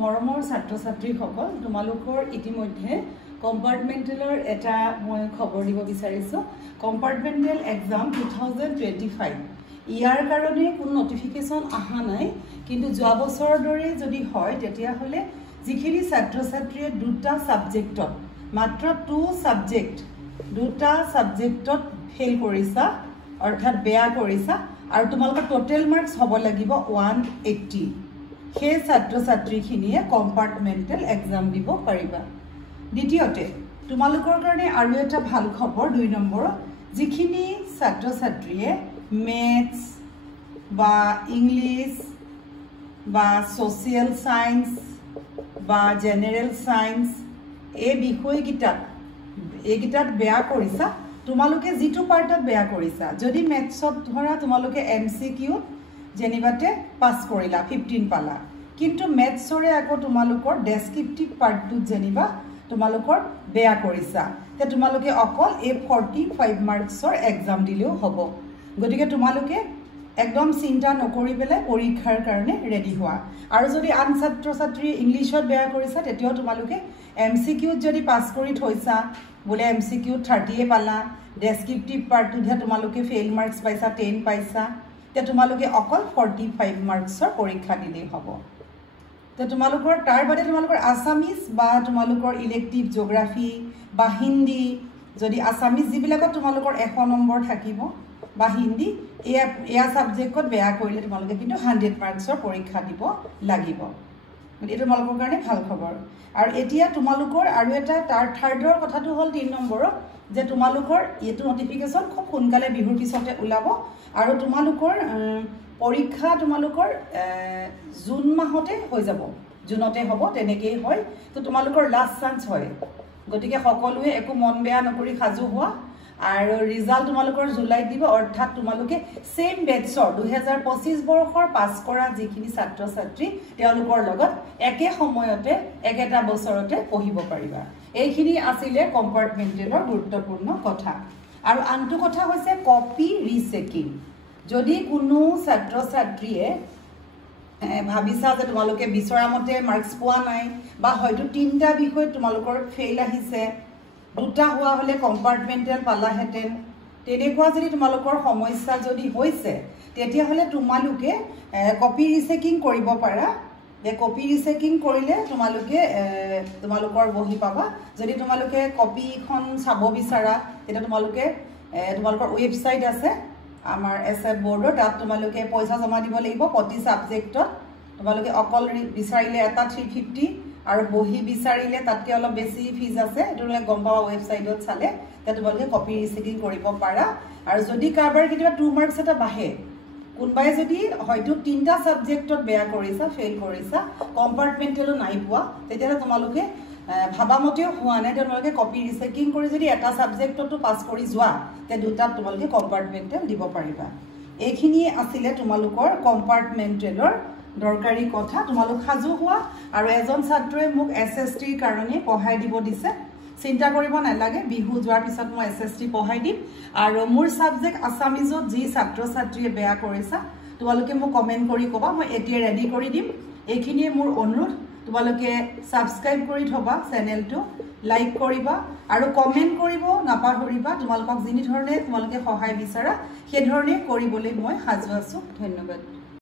মৰমৰ ছাত্ৰ ছাত্ৰীসকল তোমালোকৰ ইতিমধ্যে কম্পাৰ্টমেণ্টেলৰ এটা মই খবৰ দিব বিচাৰিছো কম্পাৰ্টমেণ্টেল এক্সাম 2025 ইয়াৰ কাৰণে কোনো নটিফিকেশন আহা নাই কিন্তু যোৱা বছৰৰ দৰে যদি হয় তেতিয়া হলে যিখিনি ছাত্ৰ ছাত্ৰীয়ে দুটা সাবজেক্টত মাত্ৰ 2 সাবজেক্ট দুটা সাবজেক্টত ফেল কৰিছা অৰ্থাৎ বেয়া কৰিছা আৰু তোমালোকৰ টোটাল মাৰ্কস হ'ব লাগিব 180 সেই ছাত্ৰ ছাত্ৰীখিনিয়ে কম্পাৰ্টমেণ্টেল এক্সাম দিব পাৰিবা দ্বিতীয়তে তোমালোকৰ কাৰণে আৰু এটা ভাল খবৰ 2 নম্বৰ যিখিনি ছাত্ৰ ছাত্ৰীয়ে মেথছ বা ইংলিশ বা সোশিয়াল সায়েন্স বা জেনাৰেল সায়েন্স এই বিষয়গিটাত বেয়া কৰিছা তোমালোকে যেটো পাৰ্টত বেয়া কৰিছা যদি মেথছত ধৰা তোমালোকে এমসিকিউ জেনিবাতে পাস কৰিলা 15 পালা কিন্তু মেথছৰে আকৌ তোমালোকৰ ডেসক্ৰিপটিভ পাৰ্টটো জেনিবা তোমালোকৰ বেয়া কৰিছা তে তোমালোকে অকল এই 45 মাৰ্কছৰ এক্সাম দিলেও হ'ব গতিকে তোমালোকে একদম চিন্তা নকৰি বেলে পৰীক্ষাৰ কাৰণে ৰেডি হোৱা আৰু যদি আন ছাত্ৰ ছাত্ৰী ইংলিশত বেয়া কৰিছা তেতিয়াও তোমালোকে এমসিকিউ যদি পাস কৰি থৈছা বলে এমসিকিউ 30 পালা ডেসক্ৰিপটিভ পাৰ্টটো ধৰা তোমালোকে ফেইল মাৰ্কস পাইছা 10 পাইছা তে তোমালোকে অকল 45 মাৰ্কছৰ পৰীক্ষা দিলেই হ'ব তে তোমালোকৰ তাৰ বাদে তোমালোকৰ আসামিজ বা তোমালোকৰ ইলেক্টিভ জিওগ্ৰাফি বা হিন্দী যদি আসামিজ যিবিলাকত তোমালোকৰ 100 নম্বৰ থাকিব বা হিন্দী এয়া সাবজেক্টত বেয়া কৰিলে তোমালোকে কিন্তু 100 মাৰ্কছৰ পৰীক্ষা দিব লাগিব এটা তোমালোকৰ কাৰণে ভাল খবৰ আৰু এতিয়া তোমালোকৰ আৰু এটা তাৰ থাৰ্ডৰ কথাটো হ'ল 3 নম্বৰ যে তোমালোকৰ এটো নটিফিকেশন খুব সোনকালে বিহুৰ পিছতে ওলাব আৰু তোমালোকৰ পৰীক্ষা তোমালোকৰ জুন মাহতে হৈ যাব জুনতে হ'ব তেনেকেই হয় তো তোমালোকৰ লাষ্ট চান্স হয় গতিকে সকলোৱে একো মন বেয়া নকৰি খাজু হোৱা আৰু ৰিজাল্ট তোমালোকৰ জুলাইত দিব অৰ্থাৎ তোমালোকে সেম বেটছৰ 2025 বৰ্ষৰ পাস কৰা যিখিনি ছাত্ৰ ছাত্ৰী তেওঁলোকৰ লগত একে সময়তে একেটা বছৰতে পঢ়িব পাৰিবা এইখিনি আছিল কম্পাৰ্টমেণ্টেলৰ গুৰুত্বপূৰ্ণ কথা আৰু আনটো কথা হৈছে কপি ৰিচেকিং যদি কোনো ছাত্ৰ ছাত্ৰীয়ে ভাবিছা যে তোমালোকে বিচৰা মতে মাৰ্কস পোৱা নাই বা হয়তো 3টা বিষয় তোমালোকৰ ফেইল আহিছে দুটা হোৱা হলে কম্পাৰ্টমেণ্টেল পালাহেতেন তেনেকুৱা যদি তোমালোকৰ সমস্যা যদি হৈছে তেতিয়া হলে তোমালোকে কপি ৰিচেকিং কৰিব পাৰা যে কপি ৰিচেকিং কৰিলে তোমালোকে তোমালোকৰ বহি পাবা যদি তোমালোকে কপিখন চাব বিচাৰা তেতিয়া তোমালোকে তোমালোকৰ ওয়েবসাইট আছে আমাৰ এসএফ বোৰ্ডৰ তাত তোমালোকে পইচা জমা দিব লাগিব প্ৰতি সাবজেক্টত তোমালোকে অকল বিচাৰিলে এটা 350 আৰু বহি বিচাৰিলে তাতকে অলপ বেছি ফিজ আছে এটোলে গম পাৱা ওয়েবসাইটত চালে তে তোমালোকে কপি ৰিচেকিং কৰিব পাৰা আৰু যদি কাৰবাৰ কিবা 2 মাৰ্কস এটা বাহে কোনবাই যদি হয়তো 3টা সাবজেক্টত বেয়া কৰিছা ফেইল কৰিছা কম্পাৰ্টমেণ্টেলো নাই পোৱা তেতিয়া তোমালোকে ভাবামতেও হোৱা নাই তোমালোকে কপি ৰিচেকিং কৰি যদি এটা সাবজেক্টটো পাস কৰি যোৱা তে দুটাত তোমালোকে কম্পাৰ্টমেণ্টেল দিব পাৰিবা এইখিনি আছিল তোমালোকৰ কম্পাৰ্টমেণ্টেলৰ দৰকাৰী কথা তোমালোক খাজু হোৱা আৰু এজন ছাত্ৰই মোক এসএসটিৰ কাৰণে পঢ়াই দিব দিছে চিন্তা কৰিব নালাগে বিহু যোৱাৰ পিছত মই এসএসটি পঢ়াই দিম আৰু মোৰ সাবজেক্ট আসামিজত যি ছাত্ৰ ছাত্ৰীয়ে বেয়া কৰিছা তোমালোকে মোক কমেন্ট কৰি কবা মই এতিয়া ৰেডি কৰি দিম এইখিনিয়ে মোৰ অনুৰোধ তোমালোকে সাবস্ক্ৰাইব কৰি থবা চেনেলটো লাইক কৰিবা আৰু কমেন্ট কৰিব নাপাহৰিবা তোমালোকক যিনি ধৰণে তোমালোকে সহায় বিচাৰা সেই ধৰণে কৰিবলৈ মই সাজু আছো ধন্যবাদ